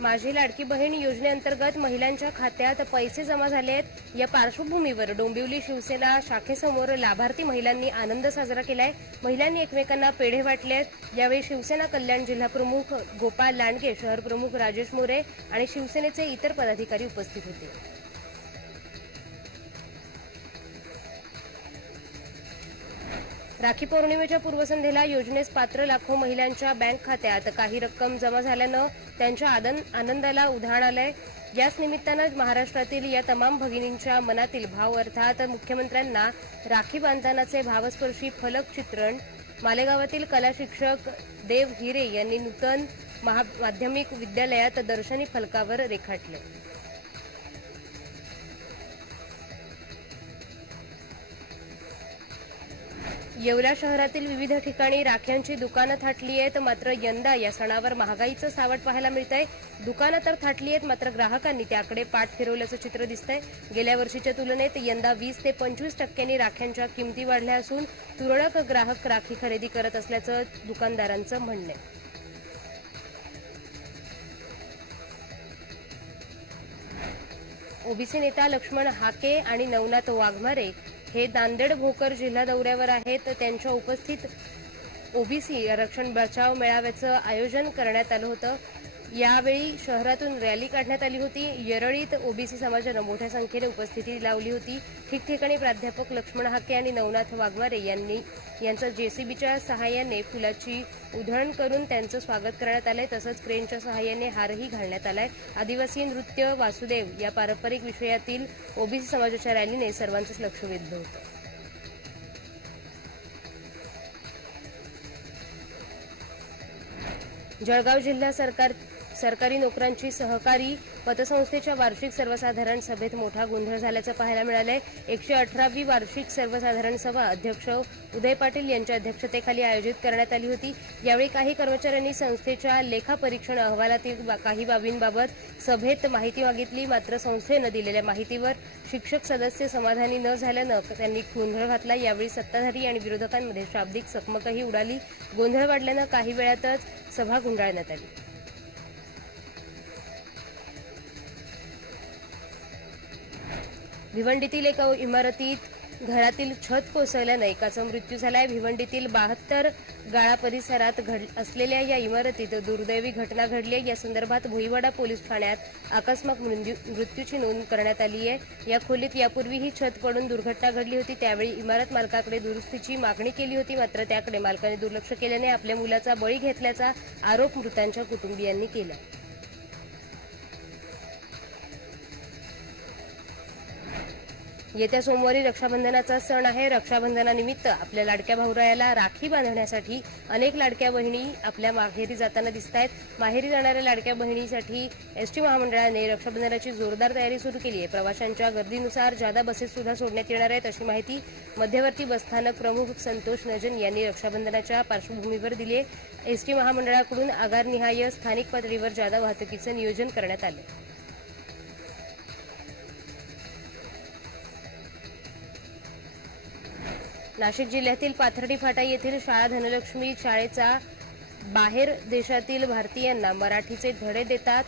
माझी लाडकी बहीण योजनेअंतर्गत महिलांच्या खात्यात पैसे जमा झाले आहेत. या पार्श्वभूमीवर डोंबिवली शिवसेना शाखेसमोर लाभार्थी महिलांनी आनंद साजरा केलाय. महिलांनी एकमेकांना पेढे वाटले आहेत. यावेळी शिवसेना कल्याण जिल्हाप्रमुख गोपाळ लांडगे शहर प्रमुख राजेश मोरे आणि शिवसेनेचे इतर पदाधिकारी उपस्थित होते. राखी पौर्णिमेच्या पूर्वसंध्येला योजनेस पात्र लाखो महिलांच्या बँक खात्यात काही रक्कम जमा झाल्यानं त्यांच्या आदन आनंदाला उधाण आलंय. याच निमित्तानं महाराष्ट्रातील या तमाम भगिनींच्या मनातील भाव अर्थात मुख्यमंत्र्यांना राखी बांधतानाचे भावस्पर्शी फलक चित्रण मालेगावातील कला शिक्षक देव हिरे यांनी नूतन महा माध्यमिक विद्यालयात दर्शनी फलकावर रेखाटले. येवला शहरातील विविध ठिकाणी राख्यांची दुकानं थाटली आहेत मात्र यंदा या सणावर महागाईचं सावट पाहायला मिळतंय. दुकानं तर थाटली आहेत मात्र ग्राहकांनी त्याकडे पाठ फिरवल्याचं चित्र दिसतंय. गेल्या वर्षीच्या तुलनेत यंदा वीस ते पंचवीस टक्क्यांनी राख्यांच्या किमती वाढल्या असून तुरळक ग्राहक राखी खरेदी करत असल्याचं दुकानदारांचं म्हणणं आहे ओबीसी नेता लक्ष्मण हाके आणि नवनाथ वाघमारे हे नांदेड भोकर जिल्हा दौऱ्यावर आहेत त्यांच्या उपस्थित ओबीसी आरक्षण बचाव मेळाव्याचं आयोजन करण्यात आलं होतं. यावेळी शहरातून रॅली काढण्यात आली होती. येरळीत ओबीसी समाजानं मोठ्या संख्येने उपस्थिती लावली होती. ठिकठिकाणी प्राध्यापक लक्ष्मण हाके आणि नवनाथ वाघमारे यांनी यांचं जेसीबीच्या सहाय्याने फुलाची उधळण करून त्यांचं स्वागत करण्यात आलंय. तसंच क्रेनच्या सहाय्याने हारही घालण्यात आलाय. आदिवासी नृत्य वासुदेव या पारंपरिक विषयातील ओबीसी समाजाच्या रॅलीने सर्वांचंच लक्ष वेधलं होतं. जळगाव जिल्हा सरकार सरकारी नोकरांची सहकारी पतसंस्थेच्या वार्षिक सर्वसाधारण सभेत मोठा गोंधळ झाल्याचं पाहायला मिळालंय. एकशे अठरावी वार्षिक सर्वसाधारण सभा अध्यक्ष उदय पाटील यांच्या अध्यक्षतेखाली आयोजित करण्यात आली होती. यावेळी काही कर्मचाऱ्यांनी संस्थेच्या लेखापरीक्षण अहवालातील बा- काही बाबींबाबत सभेत माहिती मागितली. मात्र संस्थेनं दिलेल्या माहितीवर शिक्षक सदस्य समाधानी न झाल्यानं त्यांनी गोंधळ घातला. यावेळी सत्ताधारी आणि विरोधकांमध्ये शाब्दिक चकमकही उडाली. गोंधळ वाढल्यानं काही वेळातच सभा गुंडाळण्यात आली. भिवंडीतील एका इमारतीत घरातील छत कोसळल्यानं एकाचा मृत्यू झाला आहे भिवंडीतील बहात्तर गाळा परिसरात घड असलेल्या या इमारतीत दुर्दैवी घटना घडली आहे. या संदर्भात भुईवाडा पोलीस ठाण्यात आकस्मक मृत्यू- मृत्यूची नोंद करण्यात आली आहे. या खोलीत यापूर्वी ही छत पडून दुर्घटना घडली होती. त्यावेळी इमारत मालकाकडे दुरुस्तीची मागणी केली होती मात्र त्याकडे मालकाने दुर्लक्ष केल्याने आपल्या मुलाचा बळी घेतल्याचा आरोप मृतांच्या कुटुंबियांनी केला. येत्या सोमवारी रक्षाबंधनाचा सण आहे. रक्षाबंधनानिमित्त आपल्या लाडक्या भाऊरायाला राखी बांधण्यासाठी अनेक लाडक्या बहिणी आपल्या माहेरी जाताना दिसत आहेत माहेरी जाणाऱ्या लाडक्या बहिणीसाठी एस टी महामंडळाने रक्षाबंधनाची जोरदार तयारी सुरू केली आहे. प्रवाशांच्या गर्दीनुसार जादा बसेस सुद्धा सोडण्यात येणार आहेत अशी माहिती मध्यवर्ती बसस्थानक प्रमुख संतोष नजन यांनी रक्षाबंधनाच्या पार्श्वभूमीवर दिली आहे. एसटी महामंडळाकडून आगारनिहाय स्थानिक पातळीवर जादा वाहतुकीचं नियोजन करण्यात आलं नाशिक जिल्ह्यातील पाथर्डी फाटा येथील शाळा धनलक्ष्मी शाळेचा बाहेर देशातील भारतीयांना मराठीचे धडे देतात.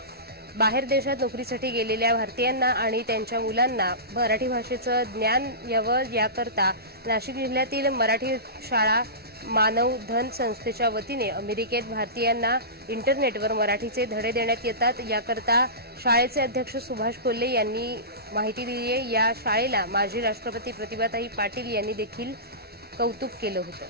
बाहेर देशात नोकरीसाठी गेलेल्या भारतीयांना आणि त्यांच्या मुलांना मराठी भाषेचं ज्ञान यावं याकरता नाशिक जिल्ह्यातील मराठी शाळा मानव धन संस्थेच्या वतीने अमेरिकेत भारतीयांना इंटरनेटवर मराठीचे धडे देण्यात येतात. याकरता शाळेचे अध्यक्ष सुभाष कोल्हे यांनी माहिती दिली आहे या शाळेला माजी राष्ट्रपती प्रतिभाताई पाटील यांनी देखील कौतुक केलं होतं.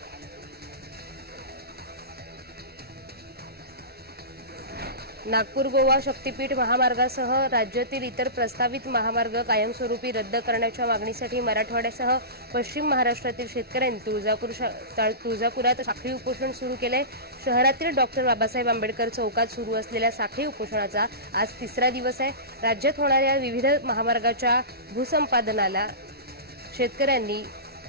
नागपूर गोवा शक्तीपीठ महामार्गासह राज्यातील इतर प्रस्तावित महामार्ग कायमस्वरूपी रद्द करण्याच्या मागणीसाठी मराठवाड्यासह पश्चिम महाराष्ट्रातील शेतकऱ्यांनी तुळजापूर शा- तुळजापुरात साखळी उपोषण सुरू केले शहरातील डॉक्टर बाबासाहेब आंबेडकर चौकात सुरू असलेल्या साखळी उपोषणाचा आज तिसरा दिवस आहे. राज्यात होणाऱ्या विविध महामार्गाच्या भूसंपादनाला शेतकऱ्यांनी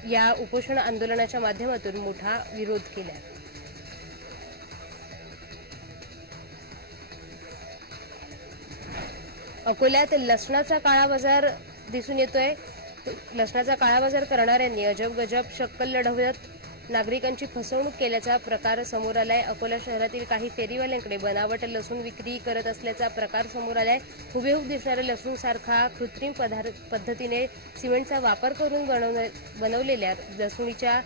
या उपोषण आंदोलनाच्या माध्यमातून मोठा विरोध केला. अकोल्यात लसणाचा काळा बाजार दिसून येतोय. लसणाचा काळा बाजार करणाऱ्यांनी अजब गजब शक्कल लढवत नागरिकांची फसवणूक केल्याचा प्रकार समोर आलाय. अकोला शहरातील काही फेरीवाल्यांकडे बनावट लसूण विक्री करत असल्याचा प्रकार समोर आलाय. हुबेहूब दिसणाऱ्या लसूण सारखा कृत्रिम पदार्थ पद्धतीने सिमेंटचा वापर करून बनवण्या बनवलेल्या लसूणीच्या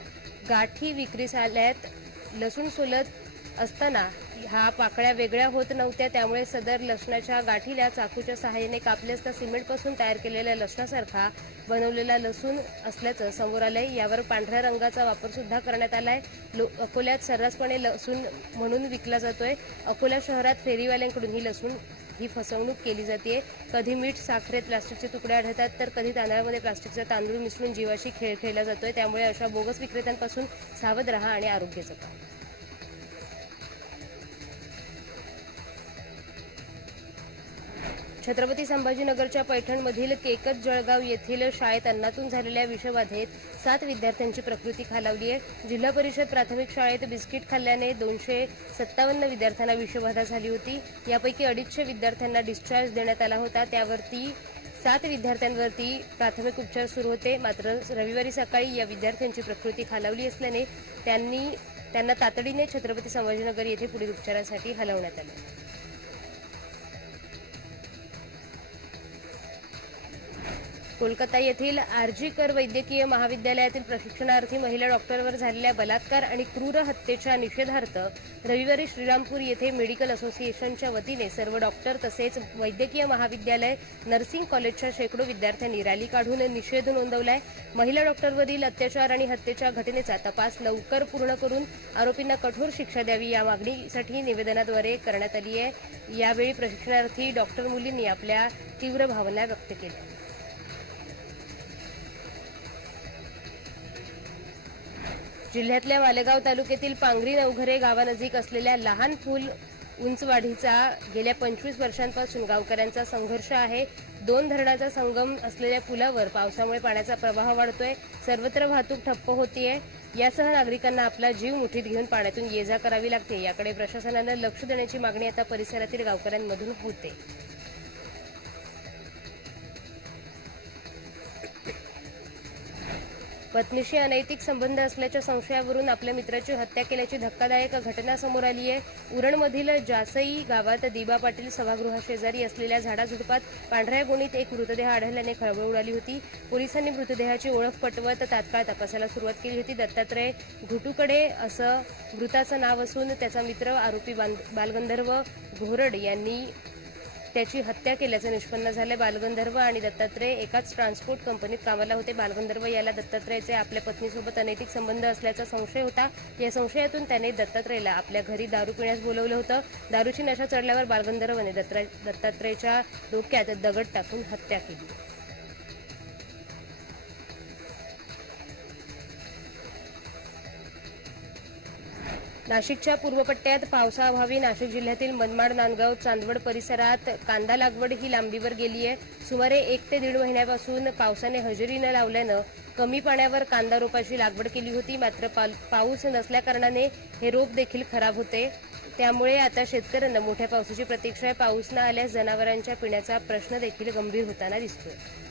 गाठी विक्रीस आल्यात. लसूण सोलत असताना ह्या पाकळ्या वेगळ्या होत नव्हत्या त्यामुळे सदर लसणाच्या गाठीला चाकूच्या सहाय्याने कापले असता सिमेंटपासून तयार केलेल्या लसणासारखा बनवलेला लसूण असल्याचं समोर आलंय. यावर पांढऱ्या रंगाचा वापरसुद्धा करण्यात करण्यात आलाय. लो अकोल्यात सर्रासपणे लसूण म्हणून विकला जातोय. अकोला शहरात फेरीवाल्यांकडून ही लसूण ही फसवणूक केली जाते कधी मीठ साखरेत प्लास्टिकचे तुकडे आढळतात तर कधी तांदळामध्ये प्लास्टिकचा तांदूळ मिसळून जीवाशी खेळ खेळला जातोय. त्यामुळे अशा बोगस विक्रेत्यांपासून सावध राहा आणि आरोग्य जपा छत्रपती संभाजीनगरच्या पैठणमधील केकत जळगाव येथील शाळेत अन्नातून झालेल्या विषबाधेत सात विद्यार्थ्यांची प्रकृती खालावली आहे. जिल्हा परिषद प्राथमिक शाळेत बिस्किट खाल्ल्याने दोनशे सत्तावन्न विद्यार्थ्यांना विषबाधा झाली होती. यापैकी अडीचशे विद्यार्थ्यांना डिस्चार्ज देण्यात आला होता. त्यावरती सात विद्यार्थ्यांवरती प्राथमिक उपचार सुरू होते. मात्र रविवारी सकाळी या विद्यार्थ्यांची प्रकृती खालावली असल्याने त्यांनी त्यांना तातडीने छत्रपती संभाजीनगर येथे पुढील उपचारासाठी हलवण्यात आले. कोलकाता येथील आरजीकर वैद्यकीय महाविद्यालयातील प्रशिक्षणार्थी महिला डॉक्टरवर झालेल्या बलात्कार आणि क्रूर हत्येच्या निषेधार्थ रविवारी श्रीरामपूर येथे मेडिकल असोसिएशनच्या वतीने सर्व डॉक्टर तसेच वैद्यकीय महाविद्यालय नर्सिंग कॉलेजच्या शेकडो विद्यार्थ्यांनी रॅली काढून निषेध नोंदवलाय. महिला डॉक्टरवरील अत्याचार आणि हत्येच्या घटनेचा तपास लवकर पूर्ण करून आरोपींना कठोर शिक्षा द्यावी या मागणीसाठी निवेदनाद्वारे करण्यात आली आहे. यावेळी प्रशिक्षणार्थी डॉक्टर मुलींनी आपल्या तीव्र भावना व्यक्त केल्या. जिल्ह्यातल्या वालेगाव तालुक्यातील पांगरी नवघरे गावानजीक असलेल्या लहान पूल उंचवाढीचा गेल्या पंचवीस वर्षांपासून गावकऱ्यांचा संघर्ष आहे. दोन धरणाचा संगम असलेल्या पुलावर पावसामुळे पाण्याचा प्रवाह वाढतोय. सर्वत्र वाहतूक ठप्प होतीये. यासह नागरिकांना आपला जीव मुठीत घेऊन पाण्यातून ये जा करावी लागते. याकडे प्रशासनानं लक्ष देण्याची मागणी आता परिसरातील गावकऱ्यांमधून होते. पत्नीशी अनैतिक संबंध असल्याच्या संशयावरून आपल्या मित्राची हत्या केल्याची धक्कादायक घटना समोर आली आहे. उरणमधील जासई गावात दिबा पाटील सभागृहाशेजारी असलेल्या झाडाझुडपात पांढऱ्या गोणीत एक मृतदेह आढळल्याने खळबळ उडाली होती. पोलिसांनी मृतदेहाची ओळख पटवत तात्काळ तपासाला सुरुवात केली होती. दत्तात्रय घुटुकडे असं मृताचं नाव असून त्याचा मित्र आरोपी बालगंधर्व घोरड यांनी त्याची हत्या केल्याचं निष्पन्न झालं. बालगंधर्व आणि दत्तात्रय एकाच ट्रान्सपोर्ट कंपनीत कामाला होते. बालगंधर्व याला दत्तात्रयचे आपल्या पत्नीसोबत अनैतिक संबंध असल्याचा संशय होता. या संशयातून त्याने दत्तात्रयला आपल्या घरी दारू पिण्यास बोलवलं होतं. दारूची नशा चढल्यावर बालगंधर्वने दत्ता दत्तात्रयच्या डोक्यात दगड टाकून हत्या केली. नाशिकच्या पूर्वपट्ट्यात पावसाअभावी नाशिक जिल्ह्यातील मनमाड नांदगाव चांदवड परिसरात कांदा लागवड ही लांबीवर गेली आहे. सुमारे एक ते दीड महिन्यापासून पावसाने हजेरी न लावल्यानं कमी पाण्यावर कांदा रोपाची लागवड केली होती. मात्र पाल- पाऊस नसल्याकारणाने हे रोप देखील खराब होते. त्यामुळे आता शेतकऱ्यांना मोठ्या पावसाची प्रतीक्षा आहे. पाऊस न आल्यास जनावरांच्या पिण्याचा प्रश्न देखील गंभीर होताना दिसतोय.